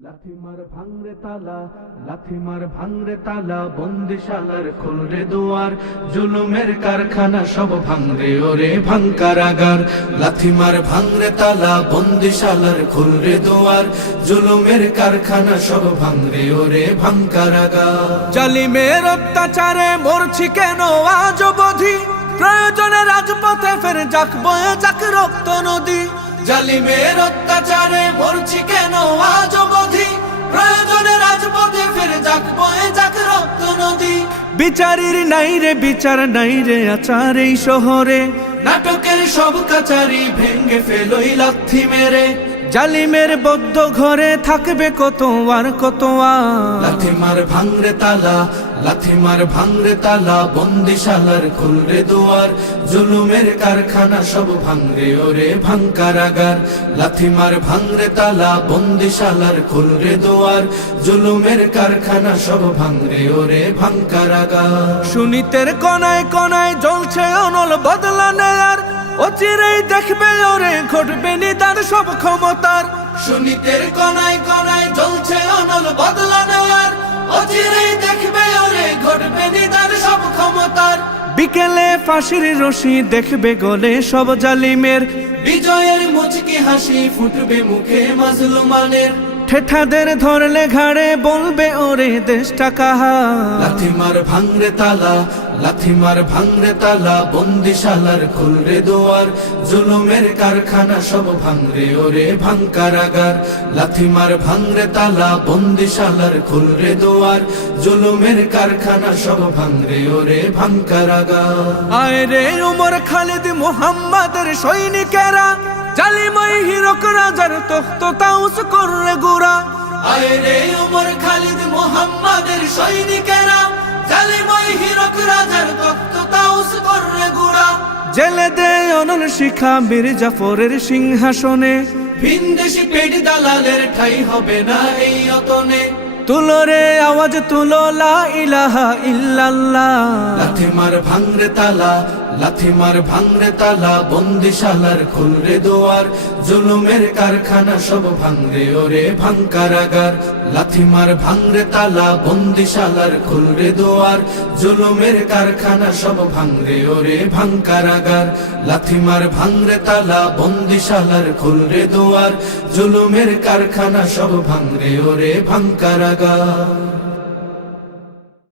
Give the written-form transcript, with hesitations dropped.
লাথিমার ভাঙরে তালা, লাথিমার ভাঙরে তালা, বন্দিশালার খুলরে দুয়ার, জুলুমের কারখানা সব ভাঙরে ওরে ভাঙকারাগার। লাথিমার ভাঙরে তালা, বন্দিশালার খুলরে দুয়ার, জুলুমের কারখানা সব ভাঙরে ওরে ভাঙকারাগার। জালিমের অত্যাচারে মরছি কেন আজ অবধি, প্রয়োজনে রাজপথে ফের যাক বয়ে যাক রক্ত নদী। জালিমের অত্যাচারে মরছি কেন আজ অবধি, প্রয়োজনে রাজপথে ফের যাক বয়ে যাক রক্ত নদী। বিচারের নাই রে বিচার নাই রে আচার এই শহরে, নাটকের সব কাচারি ভেঙ্গে ফেলোই লাথি মেরে। জালিমের বদ্ধ ঘরে থাকবে কত আর কত আর। লাথিমার ভাঙরে তালা, লাথিমার ভাঙরে তালা, বন্দিশালার খুলরে দুয়ার, জুলুমের কারখানা সব ভাঙরে ওরে ভাঙকারাগার। লাথিমার ভাঙরে তালা, বন্দিশালার খুলরে দুয়ার, জুলুমের কারখানা সব ভাঙরে ওরে ভাঙকারাগার। সুনীতের কনায় কনায় জ্বলছে অনল বদলা নেয়ার, অচিরেই দেখবে ওরে ঘটবে নিদান সব ক্ষমতার। সুনীতের কনায় কনায় জ্বলছে অনল বদলা নেওয়ার, অচিরেই দেখবে ওরে ঘটবে নিদান সব ক্ষমতার। বিকেলে ফাঁসির রশি দেখবে গলে সব জালিমের, বিজয়ের মুচকি হাসি ফুটবে মুখে মাজলুমানের। ঠেঠাদের ধরলে ঘাড়ে বলবে ওরে দেশটা কাহার। লাথিমার ভাঙরে তালা, লাথিমার ভাঙরে তালা, বন্দিশালার খুলরে দুয়ার, জুলুমের কারখানা সব ভাঙরে ওরে ভাঙকারাগার। লাথিমার ভাঙরে তালা, বন্দিশালার খুলরে দুয়ার, জুলুমের কারখানা সব ভাঙরে ওরে ভাঙকারাগার। আয় রে উমর খালিদ মুহাম্মাদের সৈনিকেরা, জালিমাই হিরক রাজার তখ্ত তাউস কররে গুরা। আয় রে উমর খালিদ মুহাম্মাদের সৈনিকেরা, জালিমাই হিরক রাজার তখ্ত তাউস কররে গুরা। জেলে দে অনল শিখা বীর জাফরের সিংহাসনে, ভিনদেশি পেট দালালের ঠাই হবে না এই অতনে। তুলো রে আওয়াজ তুলো লা ইলাহা ইল্লাল্লাহ। লাথিমার ভাঙরে তালা, লাথিমার ভাঙরে তালা, বন্দিশালার খুলরে দুয়ার, জুলুমের কারখানা সব ভাঙরে ওরে ভাঙকারাগার। লাথিমার ভাঙরে তালা, বন্দিশালার খুলরে দুয়ার, জুলুমের কারখানা সব ভাঙরে ওরে ভাঙকারাগার। লাথিমার ভাঙরে তালা, বন্দিশালার খুলরে দুয়ার, জুলুমের কারখানা সব ভাঙরে ওরে ভাঙকারাগার।